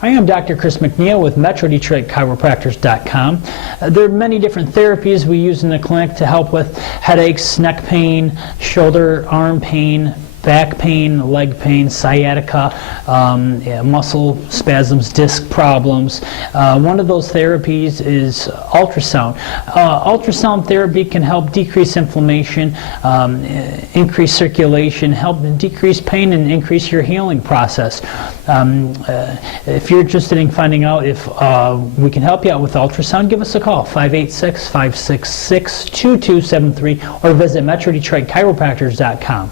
Hi, I'm Dr. Chris McNeil with Chiropractors.com. There are many different therapies we use in the clinic to help with headaches, neck pain, shoulder, arm pain, back pain, leg pain, sciatica, muscle spasms, disc problems. One of those therapies is ultrasound. Ultrasound therapy can help decrease inflammation, increase circulation, help decrease pain, and increase your healing process. If you're interested in finding out if we can help you out with ultrasound, give us a call, 586-566-2273, or visit MetroDetroitChiropractors.com.